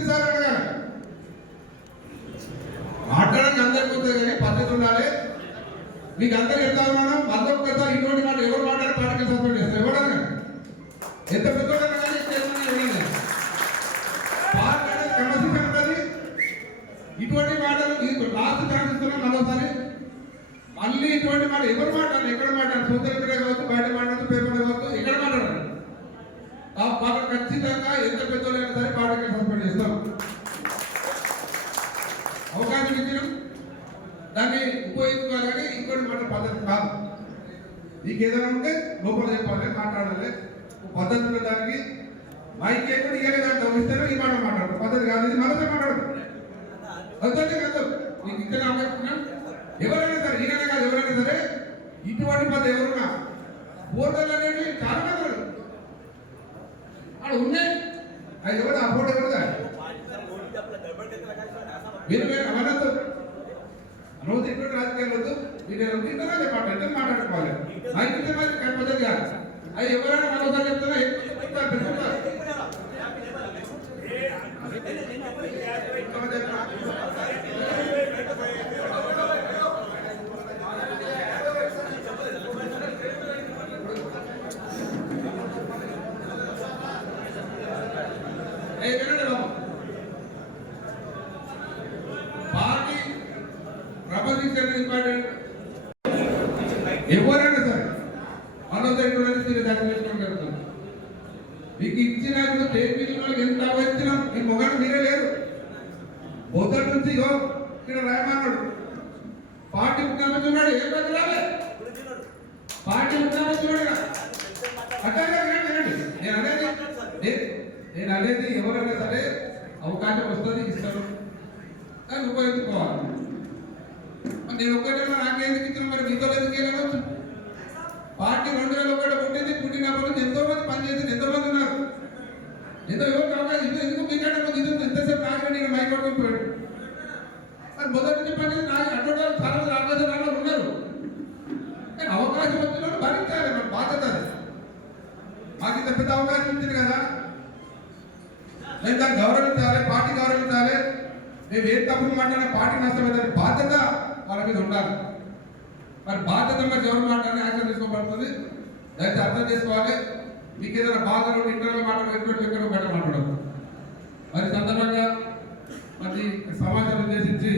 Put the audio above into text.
ఇచ్చింది సార్ అడగాలి. మాట్లాడడానికి అందరికీ వస్తుంది కానీ పద్ధతి ఉండాలి. మీకు అందరూ చెప్తారు మనం అందరూ పెద్ద ఇటువంటి మాట ఎవరు మాట్లాడి పార్టీకి సపోర్ట్ చేస్తారు ఎవడన్నా ఎంత పెద్దోడన్నా కానీ పార్టీ అనేది క్రమశిక్షణ ఉంటుంది. ఇటువంటి మాటలు లాస్ట్ ఛాన్స్ ఇస్తున్నాం మరోసారి. మళ్ళీ ఇటువంటి మాట ఎవరు మాట్లాడాలి ఎక్కడ మాట్లాడాలి సోదరు మీద కావచ్చు బయట మాట్లాడదు పేపర్ కావచ్చు ఎక్కడ మాట్లాడాలి వాళ్ళు ఖచ్చితంగా ఎంత పెద్దోళ్ళైనా సరే పార్టీకి సస్పెండ్ చేస్తాం. అవకాశం ఇచ్చినాం దాన్ని ఉపయోగించుకోవాలని ఇంకోటి మాట పద్ధతి కాదు. నీకు ఏదైనా ఉంటే లోపల చెప్పాలి మాట్లాడాలి పద్ధతి ఉన్న దానికి మైక్ ఎక్కడ ఇవ్వలేదు అంటే ఇస్తారో ఈ మాట మాట్లాడదు పద్ధతి కాదు. ఇది మనతో మాట్లాడదు పద్ధతి కాదు. నీకు ఇక్కడ అవకాశం ఎవరైనా సరే ఈయన కాదు ఎవరైనా సరే ఇటువంటి పద్ధతి ఎవరున్నా ఫోటోలు అనేవి చాలా మంది అక్కడ ఉన్నాయి. అది ఎవరు ఆ ఫోటో ఎవరుదా మీరు అనొద్దు రోజు ఎటువంటి రాజకీయాలు వద్దు. మీరు ఇంటర్గా చెప్పండి ఎంత మాట్లాడుకోవాలి మైకి పద్ధతి కాదు. అది ఎవరైనా మరోసారి చెప్తారా పార్టీ ప్రపోజిషన్ ఇంపార్టెంట్. ఎవరైనా సరే మనోదైతే మీరు దాన్ని చేసుకోవడం జరుగుతుంది. మీకు ఇచ్చిన ఎంత వచ్చినా మీ మొగలు మీరే లేరు. మొదటి నుంచి ఇక్కడ రాయమన్నాడు పార్టీ ముఖ్యమంత్రి ఉన్నాడు ఏం బదిలాలే పార్టీ ముఖ్యమంత్రి ఉన్నాడు అట్లాగే వినండి. నేను అనేది ఎవరైనా సరే అవకాశం వస్తుంది ఇస్తారు దాన్ని ఉపయోగించుకోవాలి. నేను ఒక్కటైనా నాకెందుకు ఇచ్చిన మరి మీతో ఎందుకు వెళ్ళవచ్చు. పార్టీ 2001 పుట్టింది. పుట్టినప్పటి నుంచి ఎంతో మంది పనిచేసింది ఎంతో మంది ఉన్నారు. ఏదో ఎవరికి అవకాశం ఇది ఎందుకు మీకంటే ఇది ఎంతసేపు నాకే నేను మైక్ పట్టుకుపోయాడు మరి మొదటి నుంచి పనిచేసి నాకు అటువంటి చాలా మంది అవకాశాలు ఉన్నారు. కానీ అవకాశం వచ్చిన భరించాలి మన బాధ్యత. మాకు ఇంత పెద్ద అవకాశం ఇచ్చింది కదా మేము దాన్ని గౌరవించాలి పార్టీ గౌరవించాలి. మేము ఏం తప్పులు మాట్లాడే పార్టీ నష్టమైందని బాధ్యత వాళ్ళ మీద ఉండాలి. మరి బాధ్యతగా ఎవరు మాట్లాడి యాక్షన్ తీసుకోబడుతుంది. దయచేసి అర్థం చేసుకోవాలి. మీకు ఏదైనా బాధలు ఇంటర్వ్యూ మాట్లాడడం ఎక్కడ బయట మాట్లాడదు. మరి సందర్భంగా మరి సమాచారం ఉద్దేశించి